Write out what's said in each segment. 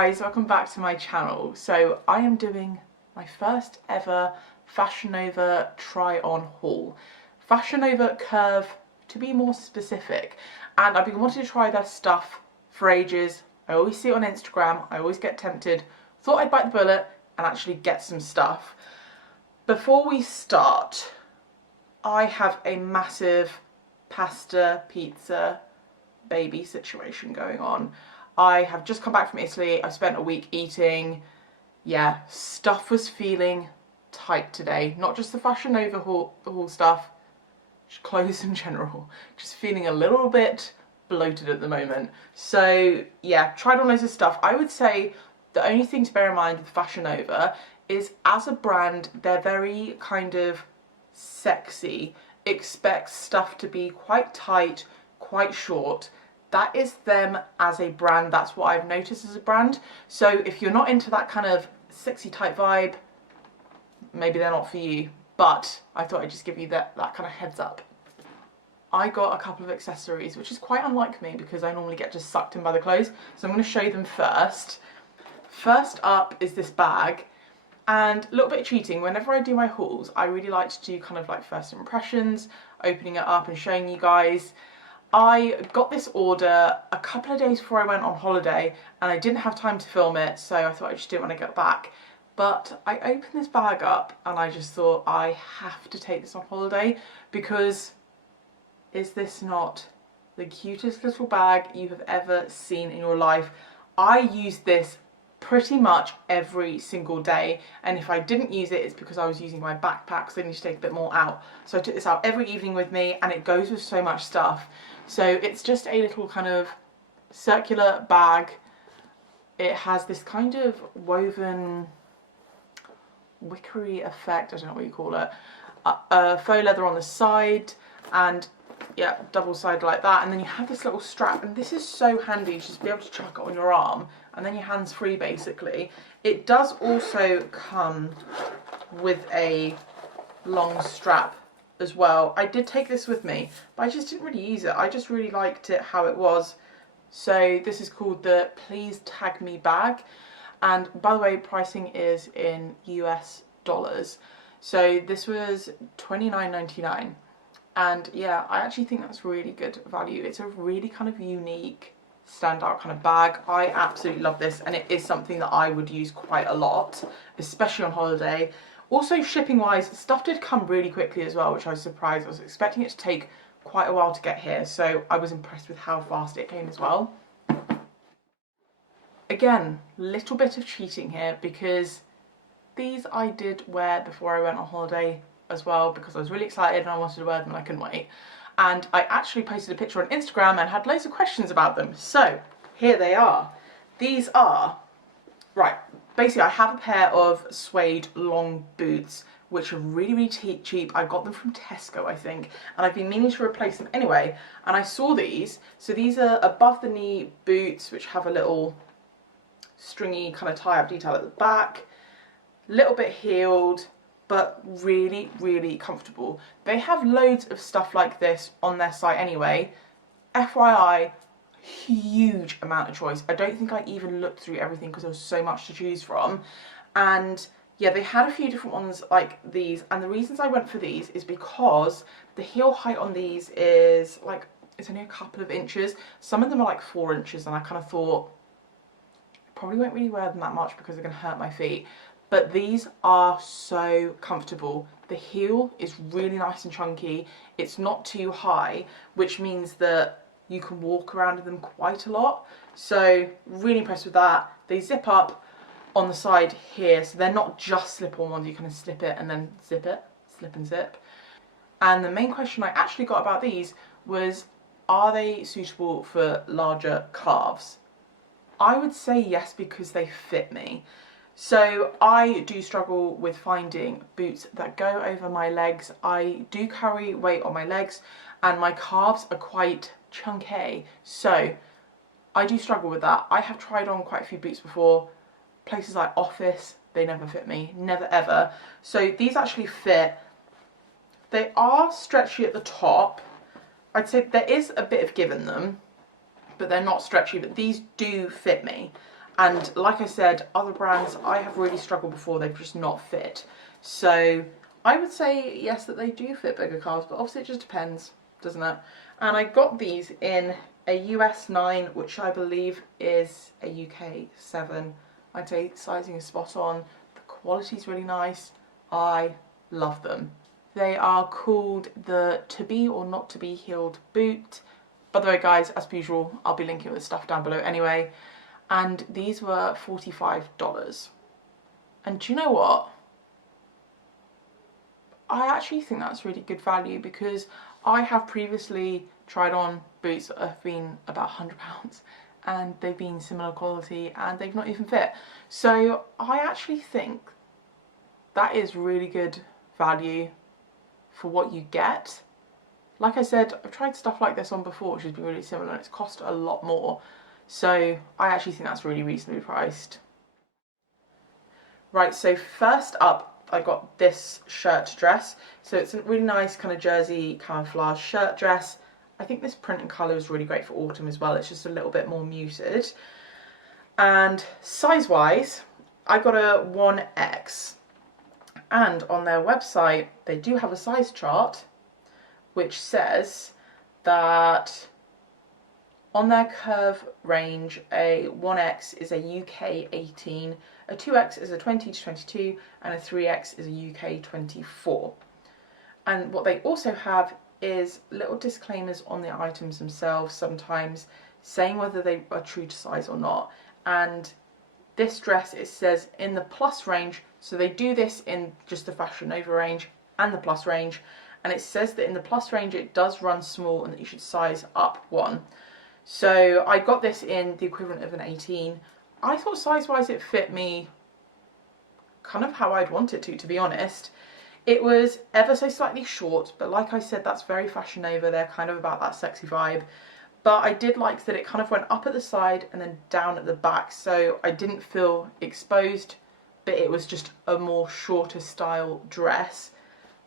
guys, welcome back to my channel. So I am doing my first ever Fashion Nova try on haul. Fashion Nova Curve to be more specific, and I've been wanting to try their stuff for ages. I always see it on Instagram, I always get tempted. Thought I'd bite the bullet and actually get some stuff. Before we start, I have a massive pasta pizza baby situation going on. I have just come back from Italy. I spent a week eating. Yeah, stuff was feeling tight today. Not just the Fashion Nova haul stuff, just clothes in general. Just feeling a little bit bloated at the moment. So yeah, tried on loads of stuff. I would say the only thing to bear in mind with Fashion Nova is, as a brand, they're very kind of sexy. Expect stuff to be quite tight, quite short. That is them as a brand. That's what I've noticed as a brand. So if you're not into that kind of sexy type vibe, maybe they're not for you. But I thought I'd just give you that kind of heads up. I got a couple of accessories, which is quite unlike me because I normally get just sucked in by the clothes. So I'm going to show you them first. First up is this bag. And a little bit of cheating, whenever I do my hauls, I really like to do kind of like first impressions, opening it up and showing you guys. I got this order a couple of days before I went on holiday and I didn't have time to film it, so I thought I'd just do it when I get back. But I opened this bag up and I just thought, I have to take this on holiday, because is this not the cutest little bag you have ever seen in your life? I use this pretty much every single day, and if I didn't use it, it's because I was using my backpack, so I need to take a bit more out. So I took this out every evening with me, and it goes with so much stuff. So it's just a little kind of circular bag. It has this kind of woven wickery effect, I don't know what you call it, faux leather on the side, and yeah, double side like that, and then you have this little strap, and this is so handy to just be able to chuck it on your arm and then your hands free basically. It does also come with a long strap as well. I did take this with me, but I just didn't really use it. I just really liked it how it was. So this is called the Please Tag Me bag, and by the way, pricing is in US dollars. So this was $29.99. And yeah, I actually think that's really good value. It's a really kind of unique, standout kind of bag. I absolutely love this, and it is something that I would use quite a lot, especially on holiday. Also, shipping wise, stuff did come really quickly as well, which I was surprised. I was expecting it to take quite a while to get here, so I was impressed with how fast it came as well. Again, little bit of cheating here, because these I did wear before I went on holiday as well, because I was really excited and I wanted to wear them and I couldn't wait. And I actually posted a picture on Instagram and had loads of questions about them. So here they are. These are, right, basically I have a pair of suede long boots which are really, really cheap. I got them from Tesco, I think, and I've been meaning to replace them anyway. And I saw these. So these are above the knee boots which have a little stringy kind of tie-up detail at the back. Little bit heeled, but really, really comfortable. They have loads of stuff like this on their site anyway. FYI, huge amount of choice. I don't think I even looked through everything because there was so much to choose from. And yeah, they had a few different ones like these, and the reasons I went for these is because the heel height on these is like, it's only a couple of inches. Some of them are like 4 inches, and I kind of thought, I probably won't really wear them that much because they're gonna hurt my feet. But these are so comfortable. The heel is really nice and chunky. It's not too high, which means that you can walk around in them quite a lot. So really impressed with that. They zip up on the side here, so they're not just slip-on ones. You kind of slip it and then zip it, slip and zip. And the main question I actually got about these was, are they suitable for larger calves? I would say yes, because they fit me. So I do struggle with finding boots that go over my legs. I do carry weight on my legs and my calves are quite chunky, so I do struggle with that. I have tried on quite a few boots before, places like office, they never fit me, never ever. So these actually fit. They are stretchy at the top. I'd say there is a bit of give in them, but they're not stretchy, but these do fit me. And like I said, other brands I have really struggled before, they've just not fit. So I would say yes, that they do fit bigger calves, but obviously it just depends, doesn't it? And I got these in a US 9, which I believe is a UK 7. I'd say sizing is spot on. The quality's really nice. I love them. They are called the To Be or Not To Be Heeled boot. By the way, guys, as per usual, I'll be linking with stuff down below anyway. And these were $45. And do you know what? I actually think that's really good value, because I have previously tried on boots that have been about £100 and they've been similar quality and they've not even fit. So I actually think that is really good value for what you get. Like I said, I've tried stuff like this on before, which has been really similar, and it's cost a lot more. So I actually think that's really reasonably priced. Right, so first up, I got this shirt dress. So it's a really nice kind of jersey camouflage shirt dress. I think this print and colour is really great for autumn as well. It's just a little bit more muted. And size-wise, I got a 1X. And on their website, they do have a size chart, which says that on their curve range, a 1X is a UK 18, a 2X is a 20 to 22, and a 3X is a UK 24. And what they also have is little disclaimers on the items themselves, sometimes saying whether they are true to size or not. And this dress, it says in the plus range, so they do this in just the Fashion Nova range and the plus range, and it says that in the plus range it does run small and that you should size up one. So I got this in the equivalent of an 18. I thought size-wise it fit me kind of how I'd want it to be honest. It was ever so slightly short, but like I said, that's very Fashion Nova. They're kind of about that sexy vibe. But I did like that it kind of went up at the side and then down at the back, so I didn't feel exposed, but it was just a more shorter style dress.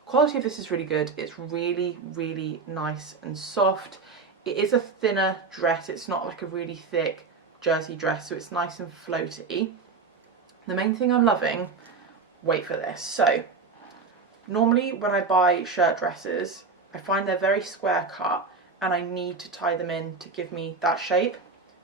Quality of this is really good. It's really, really nice and soft. It is a thinner dress. It's not like a really thick jersey dress, so it's nice and floaty. The main thing I'm loving, wait for this. So normally when I buy shirt dresses, I find they're very square cut and I need to tie them in to give me that shape.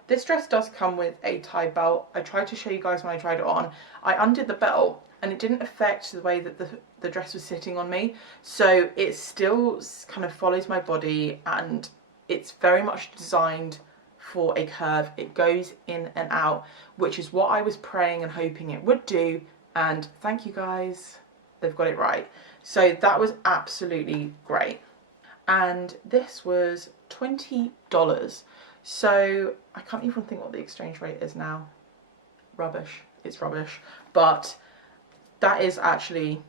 This dress does come with a tie belt. I tried to show you guys when I tried it on. I undid the belt and it didn't affect the way that the dress was sitting on me. So it still kind of follows my body and it's very much designed for a curve. It goes in and out, which is what I was praying and hoping it would do. And thank you guys, they've got it right. So that was absolutely great. And this was $20. So I can't even think what the exchange rate is now. Rubbish, it's rubbish. But that is actually,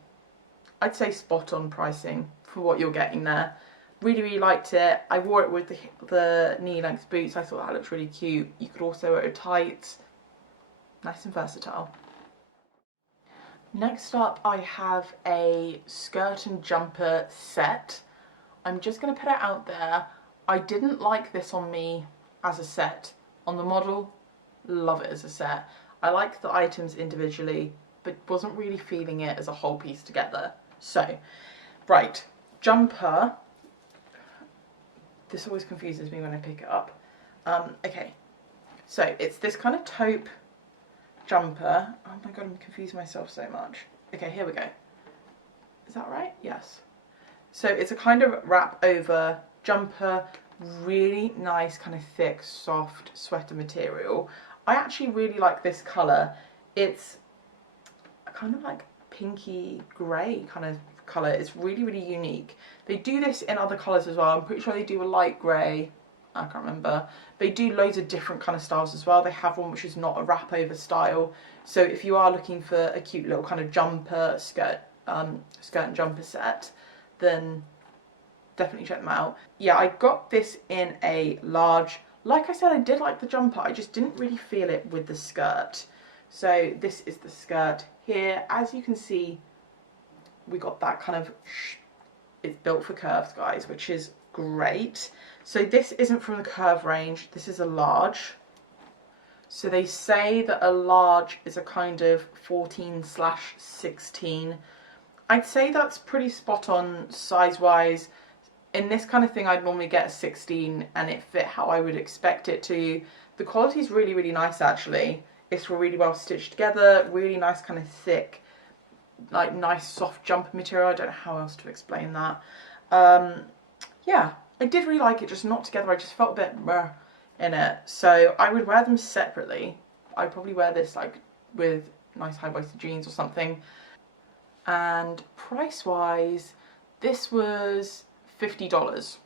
I'd say, spot on pricing for what you're getting there. Really, really liked it. I wore it with the knee length boots. I thought that looked really cute. You could also wear it with tights. Nice and versatile. Next up, I have a skirt and jumper set. I'm just going to put it out there. I didn't like this on me as a set. On the model, love it as a set. I like the items individually, but wasn't really feeling it as a whole piece together. So, right, jumper. This always confuses me when I pick it up. Okay, so it's this kind of taupe jumper. Oh my god, I'm confusing myself so much. Okay, here we go. Is that right? Yes. So it's a kind of wrap over jumper, really nice kind of thick, soft sweater material. I actually really like this colour. It's a kind of like pinky grey kind of colour. It's really, really unique. They do this in other colours as well. I'm pretty sure they do a light grey. I can't remember. They do loads of different kind of styles as well. They have one which is not a wrap over style. So if you are looking for a cute little kind of jumper, skirt and jumper set, then definitely check them out. Yeah, I got this in a large. Like I said, I did like the jumper. I just didn't really feel it with the skirt. So this is the skirt here. As you can see, we got that kind of, it's built for curves, guys, which is great. So this isn't from the curve range. This is a large. So they say that a large is a kind of 14/16. I'd say that's pretty spot on size wise. In this kind of thing I'd normally get a 16 and it fit how I would expect it to. The quality is really, really nice actually. It's really well stitched together, really nice kind of thick, like nice soft jumper material. I don't know how else to explain that. Yeah, I did really like it, just not together. I just felt a bit meh in it. So I would wear them separately. I'd probably wear this like with nice high-waisted jeans or something. And price-wise, this was $50.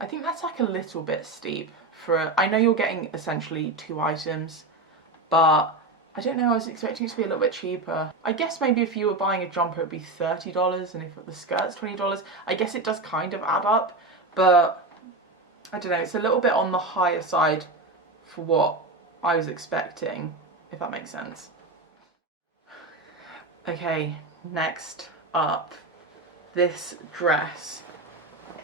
I think that's like a little bit steep for I know you're getting essentially 2 items, but I don't know, I was expecting it to be a little bit cheaper. I guess maybe if you were buying a jumper it'd be $30 and if the skirt's $20, I guess it does kind of add up, but I don't know, it's a little bit on the higher side for what I was expecting, if that makes sense. Okay, next up, this dress.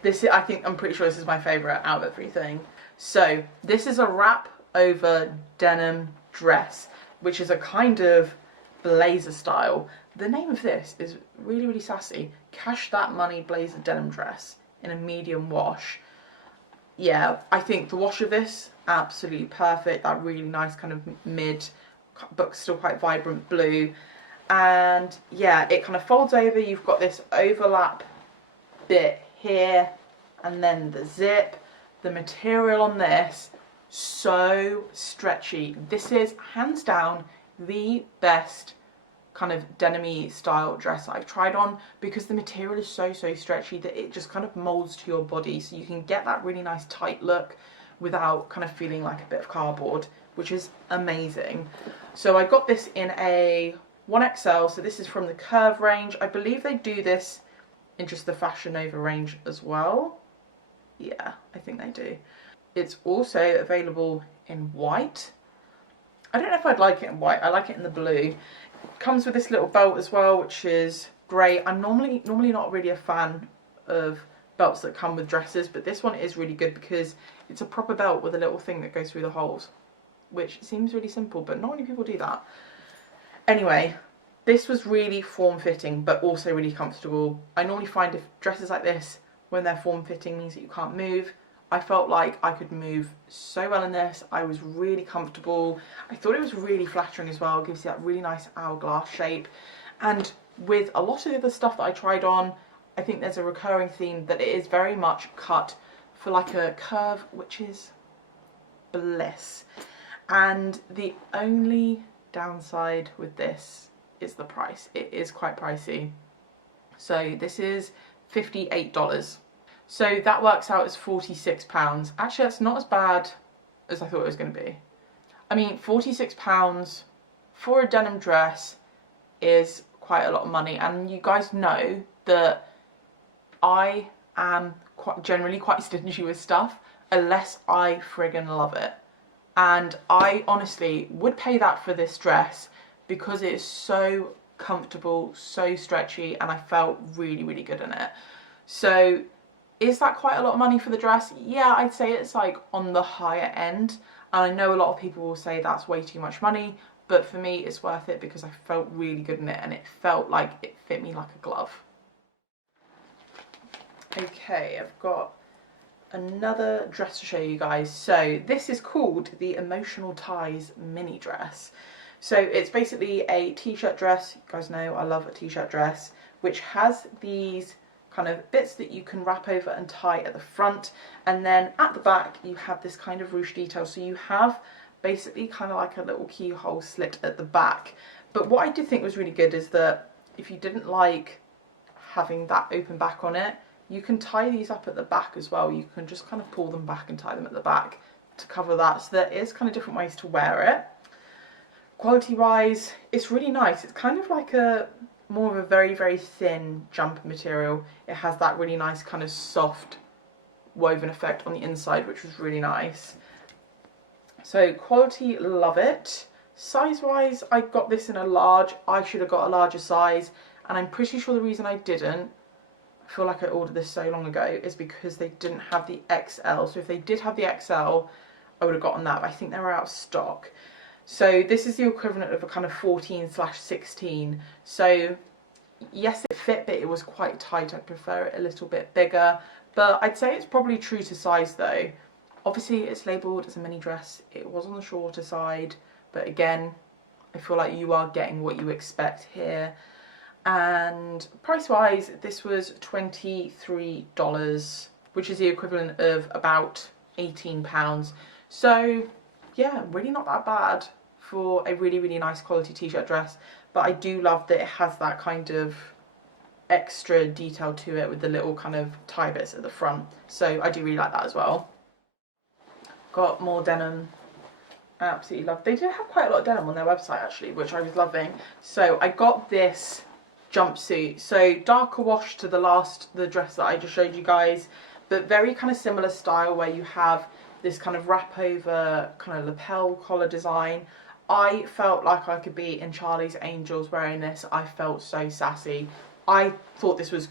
This is, I'm pretty sure this is my favourite out of everything. So this is a wrap over denim dress, which is a kind of blazer style. The name of this is really, really sassy. Cash That Money Blazer Denim Dress in a medium wash. Yeah, I think the wash of this, absolutely perfect. That really nice kind of mid, but still quite vibrant blue. And yeah, it kind of folds over. You've got this overlap bit here and then the zip. The material on this, so stretchy. This is hands down the best kind of denim-y style dress I've tried on, because the material is so stretchy that it just kind of molds to your body, so you can get that really nice tight look without kind of feeling like a bit of cardboard, which is amazing. So I got this in a 1XL, so this is from the Curve range. I believe they do this in just the Fashion Nova range as well. Yeah, I think they do. It's also available in white. I don't know if I'd like it in white. I like it in the blue. It comes with this little belt as well, which is great. I'm normally not really a fan of belts that come with dresses, but this one is really good because it's a proper belt with a little thing that goes through the holes, which seems really simple, but not many people do that. Anyway, this was really form-fitting, but also really comfortable. I normally find if dresses like this, when they're form-fitting, means that you can't move. I felt like I could move so well in this. I was really comfortable. I thought it was really flattering as well. It gives you that really nice hourglass shape. And with a lot of the other stuff that I tried on, I think there's a recurring theme that it is very much cut for like a curve, which is bliss. And the only downside with this is the price. It is quite pricey. So this is $58. So that works out as £46. Actually, that's not as bad as I thought it was going to be. I mean, £46 for a denim dress is quite a lot of money, and you guys know that I am generally quite stingy with stuff unless I friggin' love it. And I honestly would pay that for this dress because it is so comfortable, so stretchy, and I felt really, really good in it. So is that quite a lot of money for the dress? Yeah, I'd say it's like on the higher end. And I know a lot of people will say that's way too much money, but for me it's worth it because I felt really good in it and it felt like it fit me like a glove. Okay, I've got another dress to show you guys. So this is called the Emotional Ties mini dress. So it's basically a t-shirt dress. You guys know I love a t-shirt dress, which has these kind of bits that you can wrap over and tie at the front, and then at the back you have this kind of ruche detail, so you have basically kind of like a little keyhole slit at the back. But what I did think was really good is that if you didn't like having that open back on it, you can tie these up at the back as well. You can just kind of pull them back and tie them at the back to cover that, so there is kind of different ways to wear it. Quality wise, it's really nice. It's kind of like a more of a very thin jumper material. It has that really nice kind of soft woven effect on the inside, which was really nice. So quality, love it. Size wise, I got this in a large. I should have got a larger size, and I'm pretty sure the reason I didn't, I feel like I ordered this so long ago, is because they didn't have the XL. So if they did have the XL, I would have gotten that, but I think they were out of stock. So this is the equivalent of a kind of 14/16. So yes, it fit, but it was quite tight. I'd prefer it a little bit bigger, but I'd say it's probably true to size though. Obviously it's labelled as a mini dress. It was on the shorter side, but again, I feel like you are getting what you expect here. And price wise, this was $23, which is the equivalent of about £18. So yeah, really not that bad for a really, really nice quality t-shirt dress. But I do love that it has that kind of extra detail to it with the little kind of tie bits at the front. So I do really like that as well. Got more denim. I absolutely love. They do have quite a lot of denim on their website actually, which I was loving. So I got this jumpsuit. So darker wash to the dress that I just showed you guys, but very kind of similar style where you have this kind of wrap over kind of lapel collar design. I felt like I could be in Charlie's Angels wearing this. I felt so sassy. I thought this was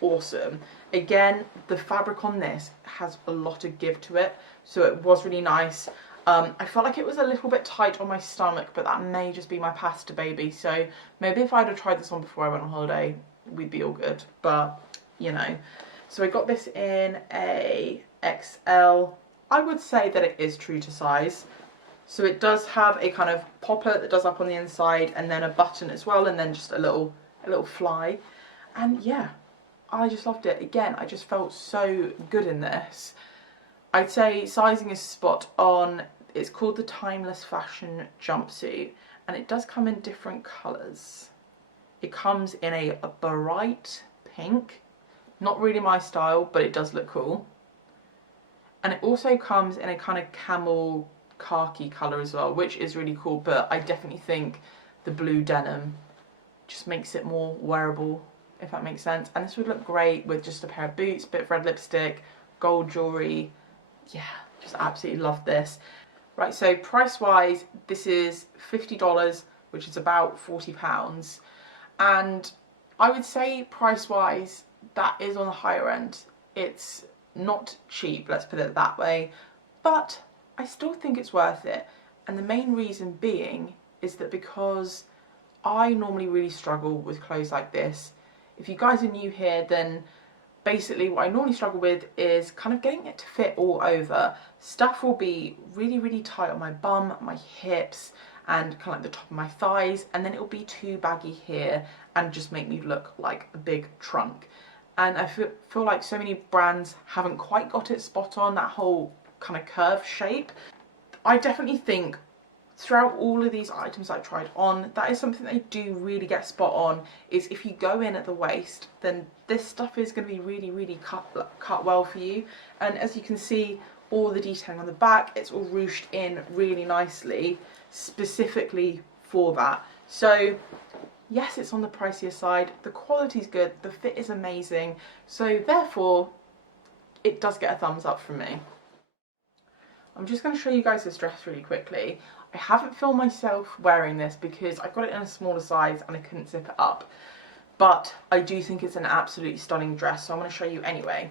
awesome. Again, the fabric on this has a lot of give to it, so it was really nice. I felt like it was a little bit tight on my stomach, but that may just be my pasta baby. So maybe if I'd have tried this on before I went on holiday, we'd be all good. But, you know. So I got this in a XL. I would say that it is true to size. So it does have a kind of popper that does up on the inside, and then a button as well, and then just a little fly. And yeah, I just loved it. Again, I just felt so good in this. I'd say sizing is spot on. It's called the Timeless Fashion Jumpsuit, and it does come in different colours. It comes in a bright pink, not really my style, but it does look cool. And it also comes in a kind of camel khaki colour as well, which is really cool, but I definitely think the blue denim just makes it more wearable, if that makes sense. And this would look great with just a pair of boots, bit of red lipstick, gold jewellery. Yeah, just absolutely love this. Right, so price wise, this is $50, which is about £40. And I would say price wise, that is on the higher end. It's not cheap, let's put it that way, but I still think it's worth it. And the main reason being is that because I normally really struggle with clothes like this. If you guys are new here, then basically what I normally struggle with is kind of getting it to fit all over. Stuff will be really, really tight on my bum, my hips, and kind of like the top of my thighs, and then it'll be too baggy here and just make me look like a big trunk. And I feel like so many brands haven't quite got it spot on, that whole kind of curve shape. I definitely think throughout all of these items I tried on, that is something they do really get spot on, is if you go in at the waist, then this stuff is going to be really, really cut well for you. And as you can see, all the detailing on the back, it's all ruched in really nicely, specifically for that. So yes, it's on the pricier side, the quality's good, the fit is amazing, so therefore it does get a thumbs up from me. I'm just going to show you guys this dress really quickly. I haven't filmed myself wearing this because I got it in a smaller size and I couldn't zip it up. But I do think it's an absolutely stunning dress, so I'm going to show you anyway.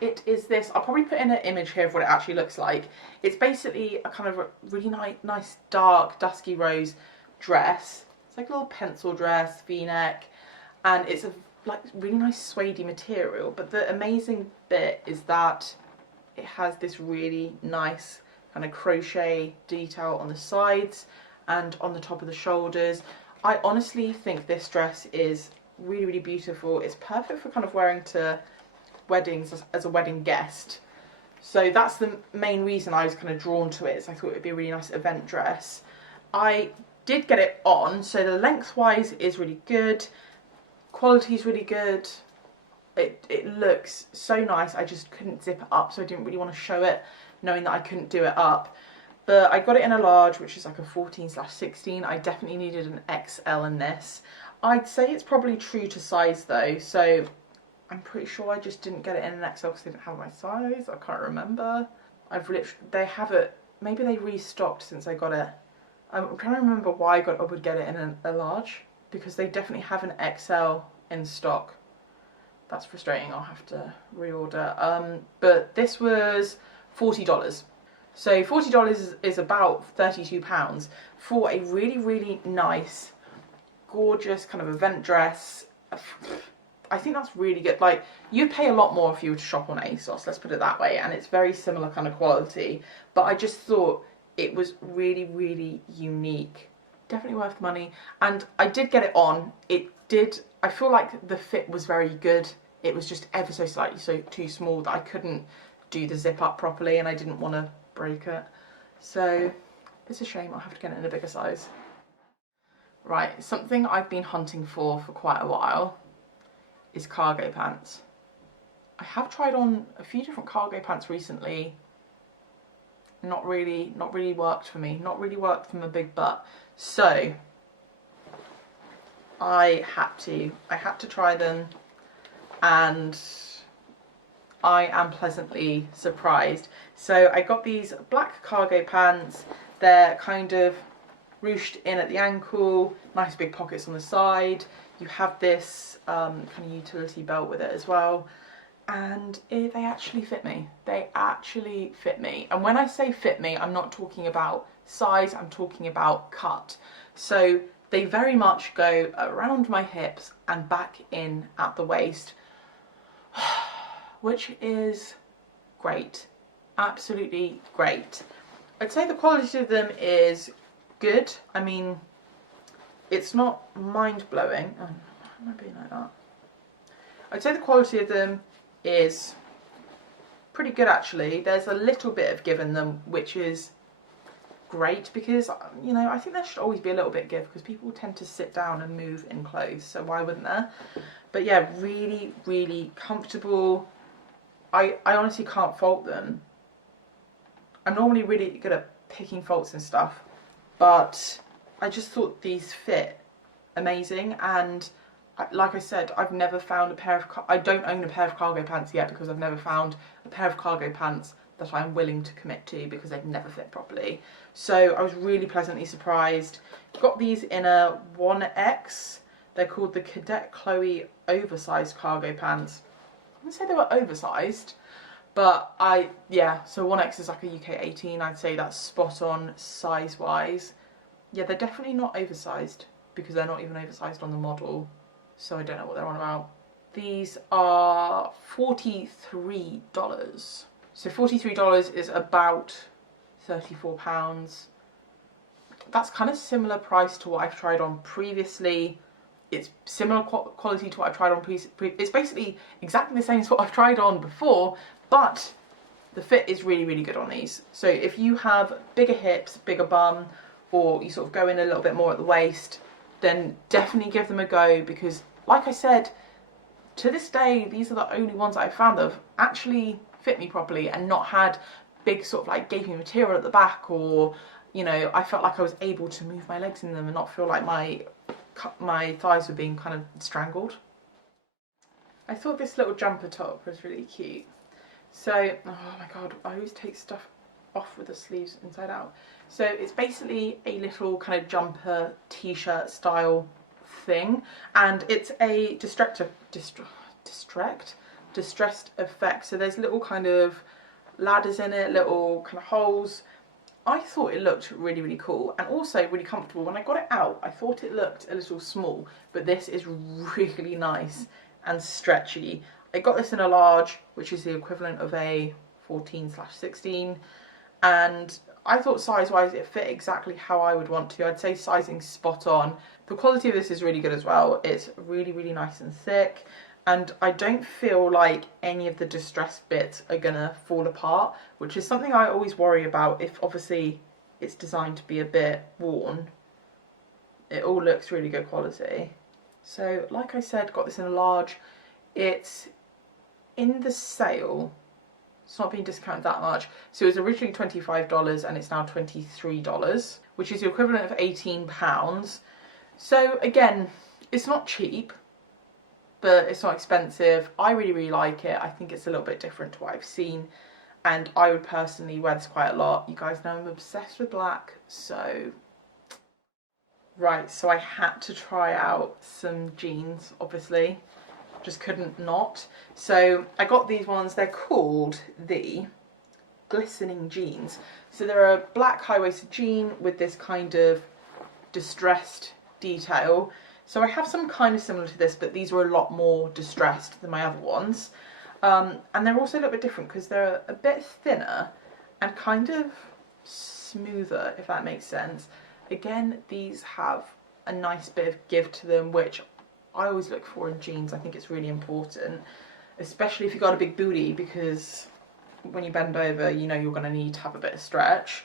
It is this, I'll probably put in an image here of what it actually looks like. It's basically a kind of a really nice dark dusky rose dress. It's like a little pencil dress, v-neck, and it's a like really nice suede material. But the amazing bit is that it has this really nice kind of crochet detail on the sides and on the top of the shoulders. I honestly think this dress is really, really beautiful. It's perfect for kind of wearing to weddings as a wedding guest. So that's the main reason I was kind of drawn to it, is I thought it would be a really nice event dress. I did get it on, so the lengthwise is really good, quality is really good. It looks so nice. I just couldn't zip it up, so I didn't really want to show it, knowing that I couldn't do it up. But I got it in a large, which is like a 14/16. I definitely needed an XL in this. I'd say it's probably true to size though, so I'm pretty sure I just didn't get it in an XL because they didn't have my size. I can't remember. They have it, maybe they restocked since I got it. I'm trying to remember why I would get it in a large, because they definitely have an XL in stock. That's frustrating, I'll have to reorder. But this was $40. So $40 is about £32 for a really, really nice, gorgeous kind of event dress. I think that's really good. Like, you'd pay a lot more if you were to shop on ASOS, let's put it that way, and it's very similar kind of quality, but I just thought it was really, really unique. Definitely worth the money. And I did get it on. I feel like the fit was very good. It was just ever so slightly too small that I couldn't do the zip up properly, and I didn't want to break it. So it's a shame. I'll have to get it in a bigger size. Right, something I've been hunting for quite a while is cargo pants. I have tried on a few different cargo pants recently. Not really worked for me. Not really worked for my big butt. So I had to try them, and I am pleasantly surprised. So I got these black cargo pants. They're kind of ruched in at the ankle, nice big pockets on the side. You have this kind of utility belt with it as well, and they actually fit me. They actually fit me. And when I say fit me, I'm not talking about size, I'm talking about cut. So they very much go around my hips and back in at the waist, which is great. Absolutely great. I'd say the quality of them is good. I mean, it's not mind-blowing. Oh, why am I being like that? I'd say the quality of them is pretty good, actually. There's a little bit of give in them, which is great, because, you know, I think there should always be a little bit of give, because people tend to sit down and move in clothes, so why wouldn't there? But yeah, really, really comfortable. I honestly can't fault them. I'm normally really good at picking faults and stuff, but I just thought these fit amazing. And like I said, I've never found a pair of, I don't own a pair of cargo pants yet, because I've never found a pair of cargo pants that I'm willing to commit to, because they've never fit properly. So I was really pleasantly surprised. Got these in a 1X. They're called the Cadet Chloe oversized cargo pants. I wouldn't say they were oversized, but yeah, so 1X is like a UK 18. I'd say that's spot on size wise. Yeah, they're definitely not oversized, because they're not even oversized on the model, so I don't know what they're on about. These are $43. So $43 is about £34. That's kind of similar price to what I've tried on previously. It's similar quality to what I've tried on it's basically exactly the same as what I've tried on before, but the fit is really, really good on these. So if you have bigger hips, bigger bum, or you sort of go in a little bit more at the waist, then definitely give them a go, because like I said, to this day, these are the only ones I've found that have actually fit me properly and not had big sort of like gaping material at the back, or, you know, I felt like I was able to move my legs in them and not feel like my thighs were being kind of strangled. I thought this little jumper top was really cute. So, oh my god, I always take stuff off with the sleeves inside out. So it's basically a little kind of jumper t-shirt style thing, and it's a distressed effect. So there's little kind of ladders in it, little kind of holes. I thought it looked really, really cool, and also really comfortable. When I got it out, I thought it looked a little small, but this is really nice and stretchy. I got this in a large, which is the equivalent of a 14/16, and I thought size-wise it fit exactly how I would want to. I'd say sizing spot on. The quality of this is really good as well. It's really, really nice and thick, and I don't feel like any of the distressed bits are gonna fall apart, which is something I always worry about. If obviously it's designed to be a bit worn, it all looks really good quality. So like I said, got this in a large. It's in the sale, it's not being discounted that much. So it was originally $25 and it's now $23, which is the equivalent of £18. So again, it's not cheap, but it's not expensive. I really, really like it. I think it's a little bit different to what I've seen, and I would personally wear this quite a lot. You guys know I'm obsessed with black, so... Right, so I had to try out some jeans, obviously. Just couldn't not. So I got these ones. They're called the glistening jeans. So they're a black high-waisted jean with this kind of distressed detail. So I have some kind of similar to this, but these were a lot more distressed than my other ones. And they're also a little bit different because they're a bit thinner and kind of smoother, if that makes sense. Again, these have a nice bit of give to them, which I always look for in jeans. I think it's really important, especially if you've got a big booty, because when you bend over, you know you're going to need to have a bit of stretch.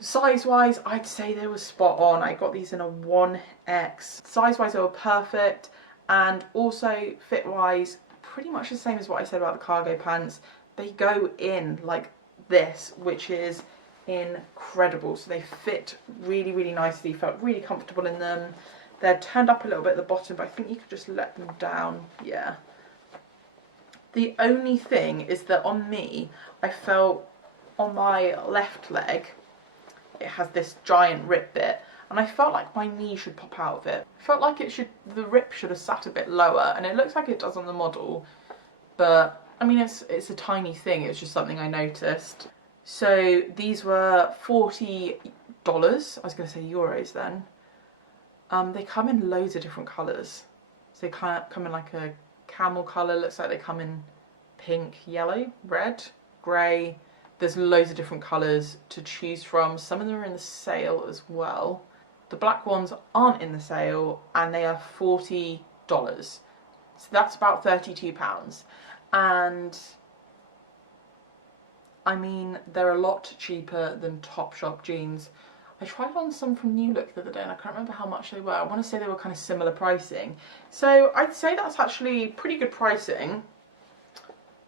Size wise, I'd say they were spot on. I got these in a 1X. Size wise, they were perfect, and also fit wise, pretty much the same as what I said about the cargo pants. They go in like this, which is incredible. So they fit really, really nicely, felt really comfortable in them. They're turned up a little bit at the bottom, but I think you could just let them down. Yeah. The only thing is that on me, I felt on my left leg, it has this giant rip bit, and I felt like my knee should pop out of it. I felt like the rip should have sat a bit lower, and it looks like it does on the model, but I mean, it's a tiny thing. It's just something I noticed. So these were $40. I was going to say euros then. They come in loads of different colours. So they come in like a camel colour, looks like they come in pink, yellow, red, grey. There's loads of different colours to choose from. Some of them are in the sale as well. The black ones aren't in the sale, and they are $40. So that's about £32. And I mean, they're a lot cheaper than Topshop jeans. I tried on some from New Look the other day and I can't remember how much they were. I want to say they were kind of similar pricing. So I'd say that's actually pretty good pricing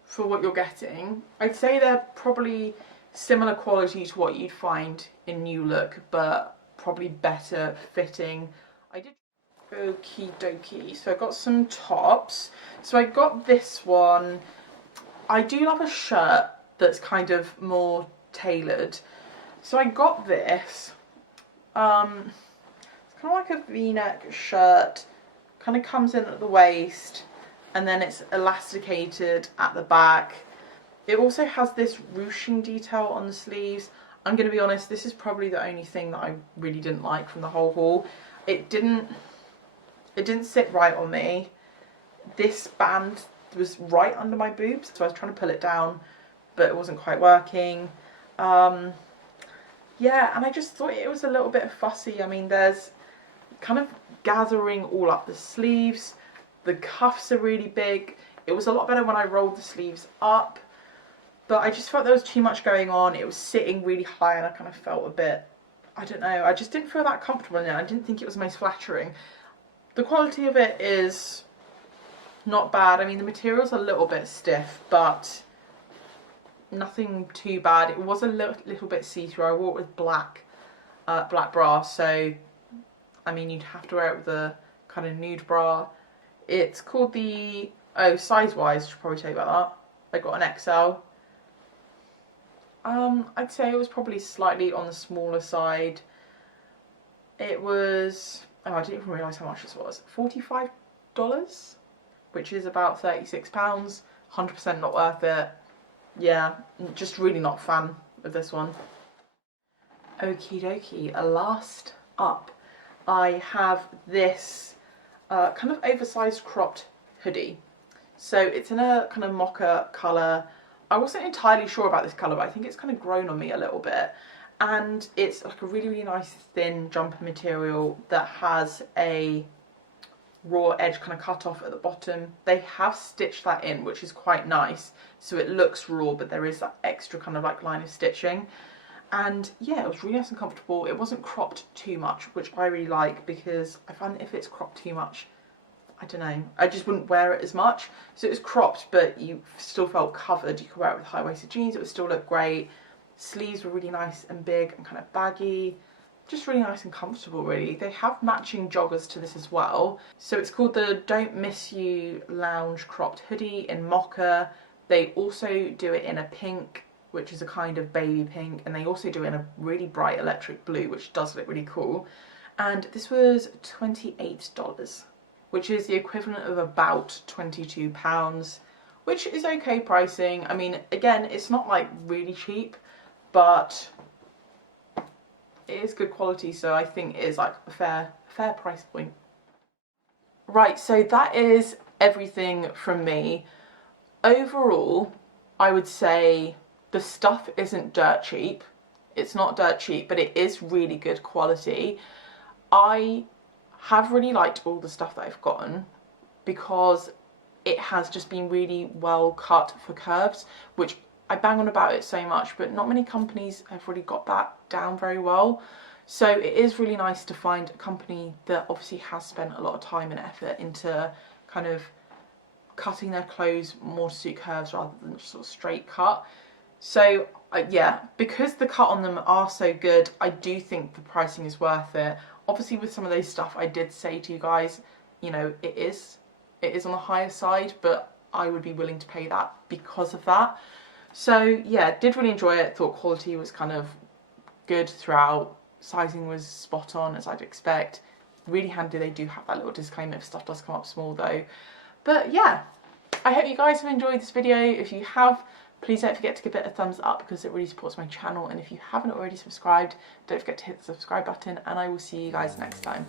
for what you're getting. I'd say they're probably similar quality to what you'd find in New Look, but probably better fitting. I did okie dokie. So I got some tops. So I got this one. I do love a shirt that's kind of more tailored. So I got this. It's kind of like a V-neck shirt, kind of comes in at the waist, and then it's elasticated at the back. It also has this ruching detail on the sleeves. I'm going to be honest, this is probably the only thing that I really didn't like from the whole haul. It didn't sit right on me. This band was right under my boobs, so I was trying to pull it down, but it wasn't quite working. Yeah, and I just thought it was a little bit fussy. I mean, there's kind of gathering all up the sleeves. The cuffs are really big. It was a lot better when I rolled the sleeves up, but I just felt there was too much going on. It was sitting really high and I kind of felt a bit, I don't know, I just didn't feel that comfortable in it. I didn't think it was most flattering. The quality of it is not bad. I mean, the material's a little bit stiff, but nothing too bad. It was a little bit see-through. I wore it with black bra, so I mean you'd have to wear it with a kind of nude bra. It's called the, oh, size-wise, I should probably tell you about that. I got an XL. I'd say it was probably slightly on the smaller side. It was, oh, I didn't even realise how much this was. $45, which is about £36. 100% not worth it. Yeah, just really not a fan of this one. Okie dokie, last up, I have this kind of oversized cropped hoodie. So it's in a kind of mocha colour. I wasn't entirely sure about this colour, but I think it's kind of grown on me a little bit. And it's like a really, really nice thin jumper material that has a raw edge kind of cut off at the bottom. They have stitched that in, which is quite nice, so it looks raw, but there is that extra kind of like line of stitching. And yeah, it was really nice and comfortable. It wasn't cropped too much, which I really like, because I find if it's cropped too much, I don't know, I just wouldn't wear it as much. So it was cropped, but you still felt covered. You could wear it with high-waisted jeans, it would still look great. Sleeves were really nice and big and kind of baggy. Just really nice and comfortable, really. They have matching joggers to this as well. So it's called the Don't Miss You Lounge Cropped Hoodie in mocha. They also do it in a pink, which is a kind of baby pink, and they also do it in a really bright electric blue, which does look really cool. And this was $28, which is the equivalent of about £22. which is okay pricing. I mean, again, it's not like really cheap, but it is good quality, so I think it is like a fair price point. Right, so that is everything from me. Overall, I would say the stuff isn't dirt cheap. It's not dirt cheap, but it is really good quality. I have really liked all the stuff that I've gotten because it has just been really well cut for curves, which I bang on about it so much, but not many companies have really got that down very well. So it is really nice to find a company that obviously has spent a lot of time and effort into kind of cutting their clothes more to suit curves rather than just sort of straight cut. So yeah, because the cut on them are so good, I do think the pricing is worth it. Obviously with some of those stuff I did say to you guys, you know, it is on the higher side, but I would be willing to pay that because of that. So yeah, did really enjoy it. Thought quality was kind of good throughout. Sizing was spot on as I'd expect. Really handy they do have that little disclaimer if stuff does come up small though. But yeah, I hope you guys have enjoyed this video. If you have, please don't forget to give it a thumbs up because it really supports my channel. And if you haven't already subscribed, don't forget to hit the subscribe button, and I will see you guys next time.